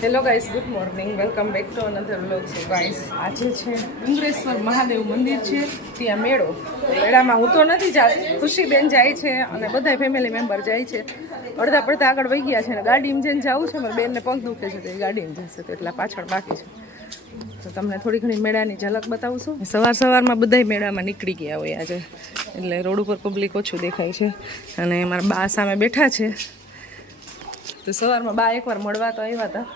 Hello guys, good morning, welcome back to another vlog. So guys, આજે છે ઇન્દ્રેશ્વર મહાદેવ મંદિર છે, ત્યાં મેળો. મેળામાં હું તો નથી જાતી, ખુશીબેન જાય છે અને બધા ફેમિલી મેમ્બર જાય છે. અડધા પડધા આગળ વહી ગયા છે અને ગાડીમાં જઈને જવું છે. મારી બેનને પગ દુખે છે તો એ ગાડીમાં જશે, તો એટલા પાછળ બાકી છે. તો તમને થોડી ઘણી મેળાની ઝલક બતાવું છું. સવારમાં બધા મેળામાં નીકળી ગયા હોય આજે, એટલે રોડ ઉપર પબ્લિક ઓછું દેખાય છે. અને મારા બા સામે બેઠા છે. તો સવારમાં બા એકવાર મળવા તો આવ્યા હતા.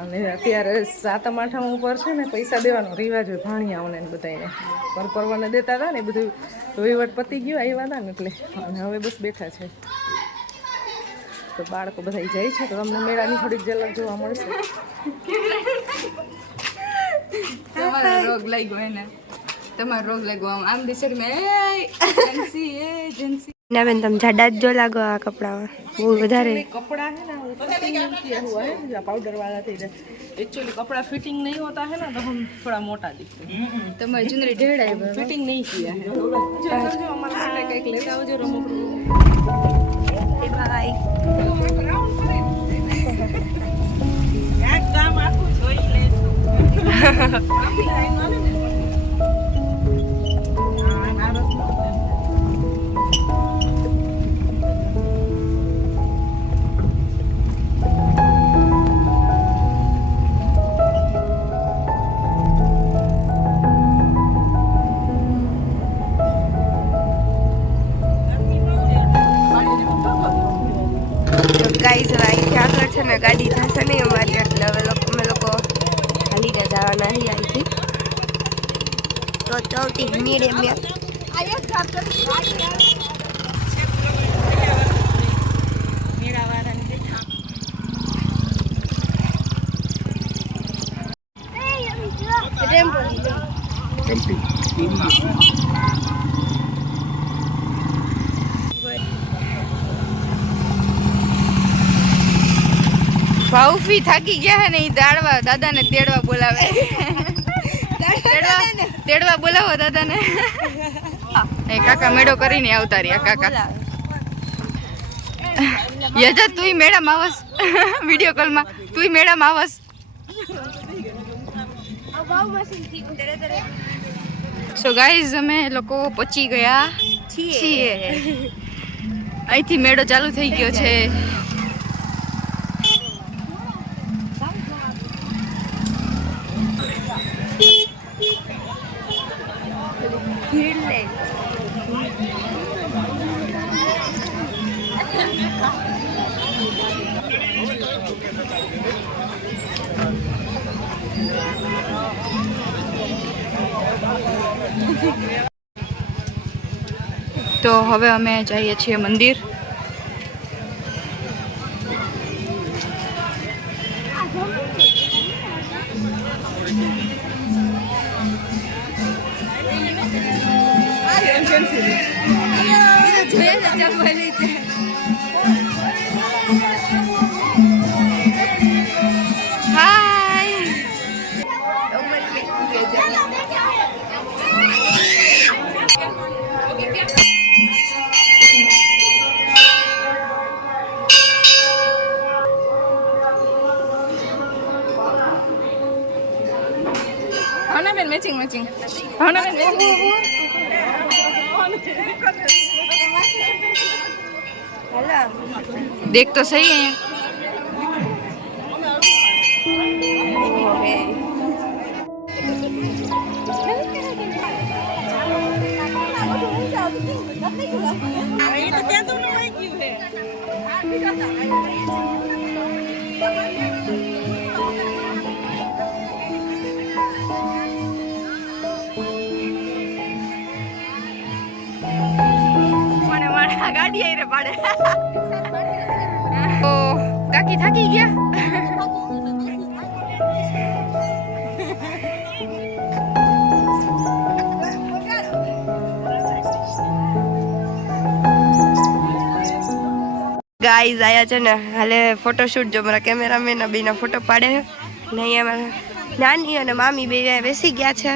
અને અત્યારે સાતમ આઠમ ઉપર છે ને પૈસા દેવાનો રિવાજ હોય ભાણિયાઓને બધાને, પરવાને દેતા હતા ને, બધું વહીવટ પતી ગયું, આવ્યા હતા ને એટલે. અને હવે બસ બેઠા છે. તો બાળકો બધા જાય છે, તો તમને મેળાની થોડીક ઝલક જોવા મળશે. તમારો રોગ લાગ્યો એને, તમારો રોગ લાગ્યો આમ દિશર મે એજન્સી ના બેન, તમે જાડા જ જો લાગો આ કપડામાં, બહુ વધારે कपड़ा है ना वो फिटिंग नहीं किया हुआ है, या पाउडर वाला थे. एक्चुअली कपड़ा फिटिंग नहीं होता है ना, तो हम थोड़ा मोटा दिखते हैं. તમારી ચુંદડી ઢેડાય फिटिंग नहीं किया है. जो हमारा માટે કંઈક લેતા આવજો રમકડું. ભાઈ ક્યાંક ગામ આખું જોઈ લેશું. ગાઈઝ, હવે અહીંથી આગળ છે ને ગાડી થશે નહીં અમારી, એટલે હવે અમે લોકો હાલીને જવાના છીએ અહીંથી. તો ચૌથી મીડિયમ ભાઉફી થાકી ગયા હે ને, ઈ દાદાને તેડવા બોલાવે. તેડવા બોલાવો દાદાને. એ કાકા મેળો કરીને આવતા રહ્યા. કાકા યજા તુંય મેળામાં આવસ, વિડીયો કોલમાં તુંય મેળામાં આવસ. સો ગાઈઝ, અમે લોકો પહોંચી ગયા છીએ. અહીંથી મેળો ચાલુ થઈ ગયો છે. તો હવે અમે જઈએ છીએ મંદિર. મેચિંગ देख तो सही है. गाड़ी आई रे पाड़े. ओ काकी थकी गया. ગાઈઝ આયા છે ને હાલે ફોટોશૂટ. જો મારા કેમેરામેન બેના ફોટો પાડે ને, અહીંયા મારા નાની અને મામી બે બેસી ગયા છે.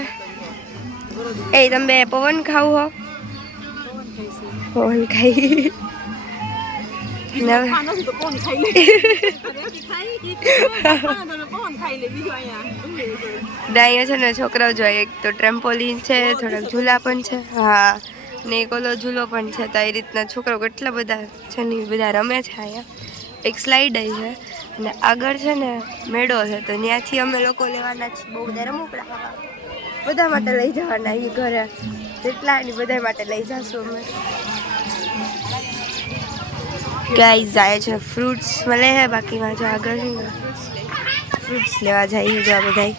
એ તમે પવન ખાવ હો? પવન ખાઈ અહીંયા છે ને છોકરાઓ જોઈએ એક તો ટ્રેમ્પોલિન છે, થોડાક ઝૂલા પણ છે, હા ને એક ઓલો ઝૂલો પણ છે. તો એ રીતના છોકરાઓ કેટલા બધા છે ને બધા રમે છે. અહીંયા એક સ્લાઇડ છે અને આગળ છે ને મેળો છે, તો ત્યાંથી અમે લોકો લેવાના છીએ બહુ બધા રમકડા, બધા માટે લઈ જવાના એ ઘરે જેટલા એની બધા માટે લઈ જશું અમે. ગાઈઝ જાય છે ફ્રૂટ્સ મળે છે, બાકીમાં જો આગળ છે ને ફ્રૂટ્સ લેવા જાય છે જો બધા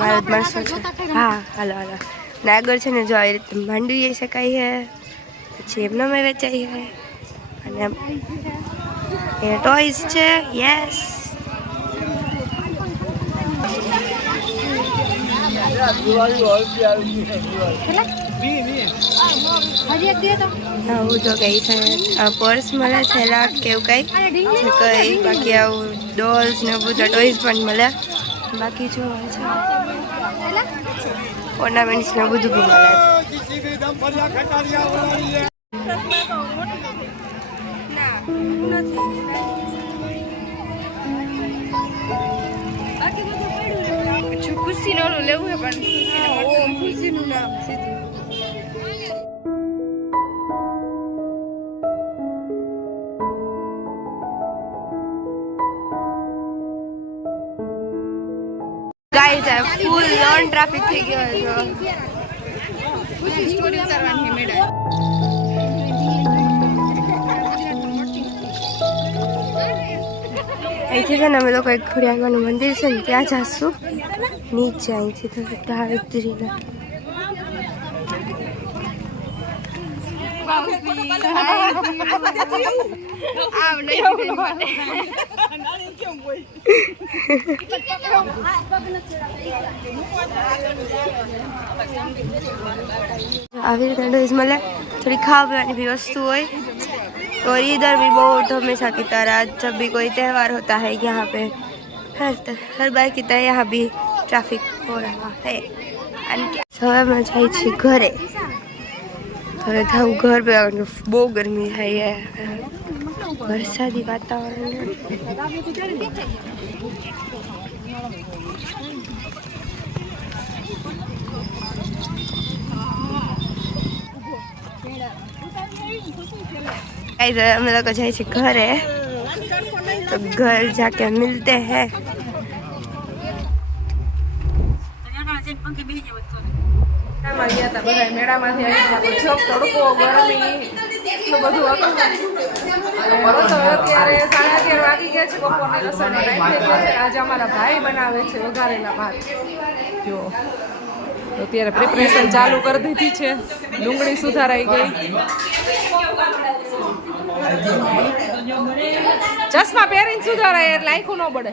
મારા માણસો છે. હા હાલો હાલો ને આગળ છે ને જો એ રીતે માંડવી શકાય છે, પછી એમનામાં વેચાય છે અને એ ટોયસ છે. યસ આવું જો કઈ છે પર્સ મળે છે લાટ કે એવું કઈ કઈ, બાકી આવું ડોલ્સ ને બધા ટોયસ પણ મળે, બાકી જો છે ઓર્નામેન્ટ્સ ને બધું બી મળે. ખુશી નું લેવું છે પણ ખુશીનું નામ સીધું ગાઈસ આ ફૂલ લોન ટ્રાફિક થઈ ગયો છે. સ્ટોરી ઉતારવાની મેળા. અહીંથી છે ને અમે લોકો એક ખોડિયારમાંનું મંદિર છે ને ત્યાં જઈશું નીચે, અહીંથી તો ઢાળ ઉતરીને. આવી રીતે ડોઝ મળે, થોડી ખાવા પીવાની भी वस्तु હોય. और इधर भी बहुत हमेशा की तरह जब भी कोई त्यौहार होता है यहाँ पे हर बार की तरह यहाँ भी ट्रैफिक हो रहा है. હવે मैं जाई छी घरे, હવે થાઉં ઘર पे બહુ ગરમી થાય વરસાદી વાતાવરણ. हम लोग जाए घरे, तो घर जाके मिलते हैं. મેળામાંથી આવીને તડકો ગરમી એટલું બધું હતું. અત્યારે 11:30 વાગી ગયા છે, બપોરની રસોઈનો ટાઈમ થઈ ગયો છે. આજે અમારા ભાઈ બનાવે છે વઘારેલા ભાત. જો અત્યારે પ્રિપરેશન ચાલુ કરી દીધી છે, ડુંગળી સુધારાઈ ગઈ. ચશ્મા પહેરીને સુધારાય એટલે આંખું ન બળે.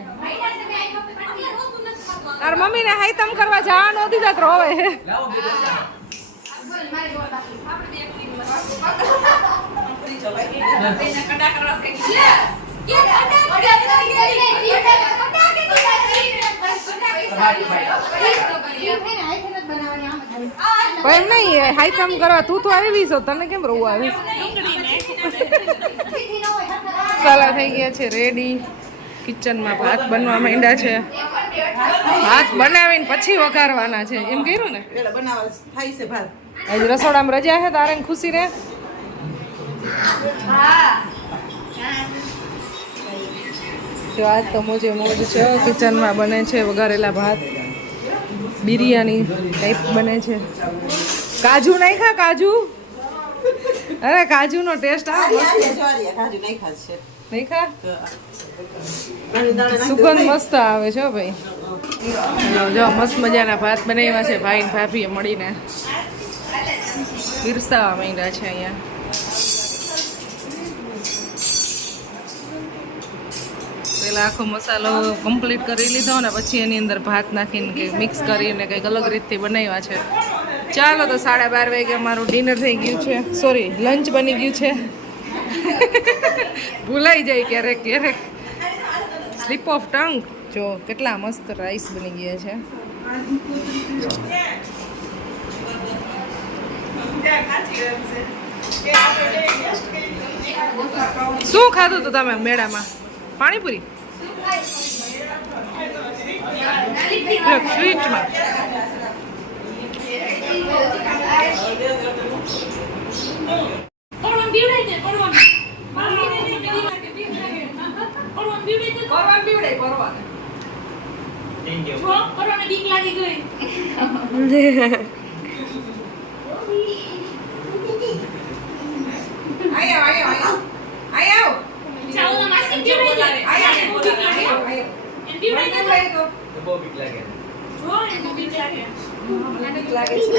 તાર મમ્મીને હાઈતમ કરવા જવા ન દીધા તો રોવે. એમ નહીં હાઈતમ કરવા તું તો આવી છો, તને કેમ રોવું આવે? મસાલા થઈ ગયા છે રેડી, કિચનમાં ભાત બનવા માંડ્યા છે. ભાત બનાવીને પછી વઘારવાના છે એમ કહ્યું ને. આજે રસોડામાં રજા છે તારે ખુશી રે. આજ તો મોજે મોજ છે, કિચનમાં બને છે વઘારેલા ભાત, બિરયાની ટાઈપ બને છે. કાજુ નાખ્યા કાજુ? અરે કાજુનો ટેસ્ટ આવે, નાખ્યા સુગંધ મસ્ત આવે છે ભાઈ. જો મસ્ત મજાના ભાત બનાવ્યા છે ભાઈ ને ભાભીએ મળીને, પીરસાવા માંડ્યા છે અહીંયા. પેલા આખો મસાલો કમ્પ્લીટ કરી લીધો ને પછી એની અંદર ભાત નાખીને કંઈક મિક્સ કરીને કંઈક અલગ રીતથી બનાવ્યા છે. ચાલો તો 12:30 વાગે અમારું ડિનર થઈ ગયું છે, સોરી લંચ બની ગયું છે. ભૂલાઈ જાય ક્યારેક ક્યારેક, સ્લીપ ઓફ ટંગ. જો કેટલા મસ્ત રાઈસ બની ગયા છે. શું ખાધું હતું તમે મેળામાં? પાણીપુરી? સ્વીટમાં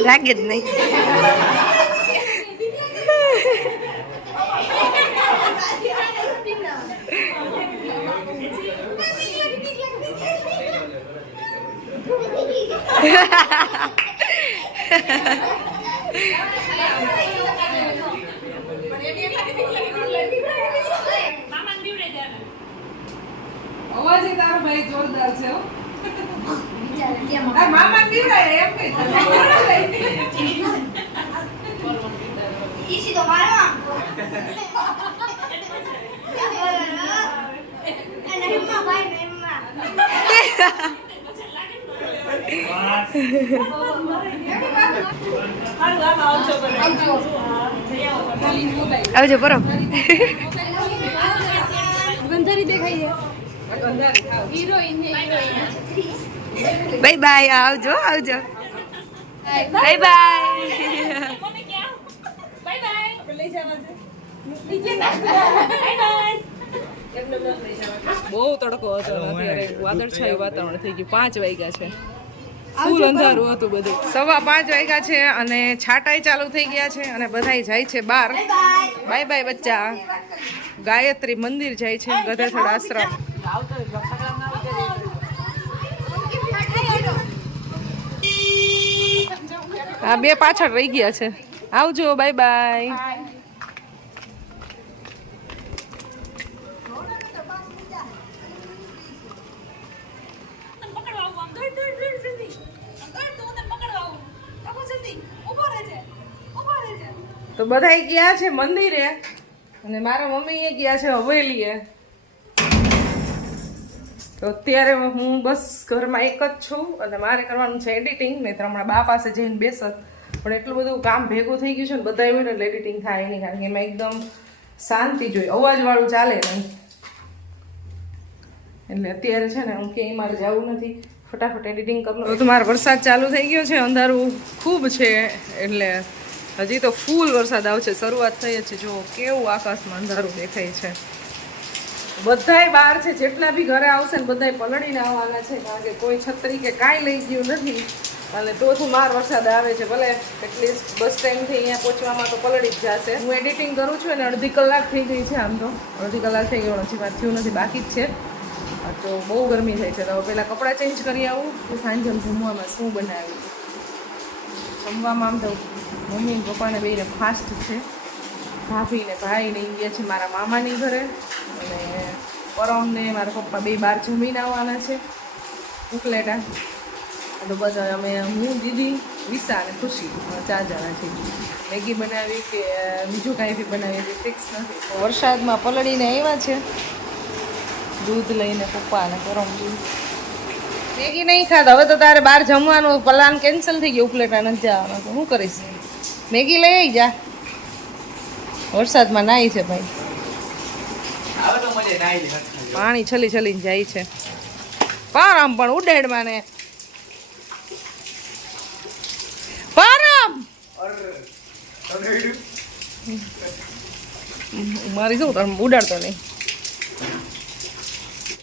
લાગે જ નહીં. અવાજ તારો ભાઈ જોરદાર છે હો. મામા પીવડાય એમ કઈ આવજો પરમ. Bye bye. આવજો આવજો. Bye bye. બહુ તડકો હતો અને અત્યારે વાદળછાયું વાતાવરણ થઈ ગયું. 5 વાગ્યા છે. ફૂલ અંધારું હતું બધું. 5:15 વાગ્યા છે અને છાંટાઈ ચાલુ થઈ ગયા છે અને બધાય જાય છે બહાર. બાય બાય બચ્ચા. ગાયત્રી મંદિર જાય છે, ગધેથડ આશ્રમ. આ 2 પાછળ રહી ગયા છે. આવજો. Bye bye. તો બધા ગયા છે મંદિરે અને મારા મમ્મી ગયા છે હવેલીએ. તો અત્યારે હું બસ ઘરમાં એક જ છું અને મારે કરવાનું છે એડિટિંગ. નહીં તો હમણાં બા પાસે જઈને બેસત, પણ એટલું બધું કામ ભેગું થઈ ગયું છે ને બધા એવું એટલે એડિટિંગ થાય નહીં, કારણ કે એમાં એકદમ શાંતિ જોઈએ, અવાજવાળું ચાલે નહીં. એટલે અત્યારે છે ને હું ક્યાંય મારે જવું નથી, ફટાફટ એડિટિંગ કરી લો. તો મારો વરસાદ ચાલુ થઈ ગયો છે, અંધારું ખૂબ છે, એટલે હજી તો ફૂલ વરસાદ આવશે. શરૂઆત થઈ છે. જો કેવું આકાશમાં અંધારું દેખાય છે. બધાય બહાર છે, જેટલા બી ઘરે આવશે ને બધાય પલળીને આવવાના છે, કારણ કે કોઈ છત્રી કે કાંઈ લઈ ગયું નથી અને ધોધમાર વરસાદ આવે છે. ભલે એટલીસ્ટ બસ સ્ટેન્ડથી અહીંયા પહોંચવામાં તો પલળી જ જશે. હું એડિટિંગ કરું છું અને અડધી કલાક થઈ ગઈ છે. આમ તો અડધી કલાક થઈ ગઈ, હજી વાત થયું નથી, બાકી જ છે. તો બહુ ગરમી થાય છે. તો પહેલાં કપડાં ચેન્જ કરી આવું. સાંજે જમવામાં શું બનાવ્યું? જમવામાં આમ તો મમ્મી ને પપ્પાને બેને ફાસ્ટ છે. ભાભી ને ભાઈ ને ગયા છે મારા મામાની ઘરે અને પરમ ને મારા પપ્પા 2 બહાર જમીને આવવાના છે ઉપલેટા. તો બધા અમે હું, દીદી, વિશા અને ખુશી 4 જણા છીએ. મેગી બનાવી કે બીજું કાંઈ બી બનાવી એ ફિક્સ નથી. વરસાદમાં પલળીને આવ્યા છે, દૂધ લઈને પપ્પા અને પરમ દૂધ. મેગી નહીં ખાતા. હવે તો તારે બહાર જમવાનું પ્લાન કેન્સલ થઈ ગયો, ઉપલેટા નથી જવાનું. તો શું કરીશ? મેગી લઈ આવી જા. વરસાદમાં નાઈ છે ભાઈ, પાણી છલી છલીને જાય છે. પારામ પણ ઉડેડમાં ને પારામ મારી શું તમે ઉડાડતો નહીં.